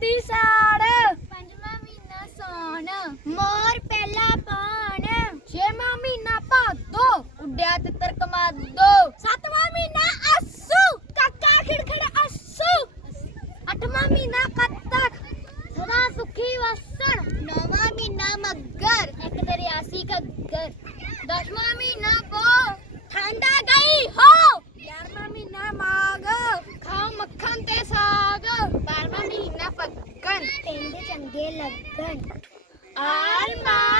ਦੀ ਸਾੜ। ਪੰਜਵਾਂ ਮਹੀਨਾ ਸੌਣ ਮੋਰ ਪਹਿਲਾ ਪਾਣ। ਛੇਵਾਂ ਮਹੀਨਾ ਭਾਦੋ ਉੱਡਿਆ ਤਿੱਤਰ ਕਮਾਦੋ। ਸੱਤਵਾਂ ਮਹੀਨਾ ਅਸੂ ਕੱਕਾ ਖਿੜਖੜ ਅਸੂ। ਅੱਠਵਾਂ ਮਹੀਨਾ ਕੱਤਕ ਸਦਾ ਸੁਖੀ ਵਸਣ ਨੌਵਾਂ ਮਹੀਨਾ ਮੱਗਰ। ਇੱਕ ਦਰਿਆਸੀ ਕੱਗਰ ਦਸਵਾਂ ਮਹੀਨਾ ਬੋ। ਚੰਗੇ ਲੱਗਣ ਆਲ ਮਾਲ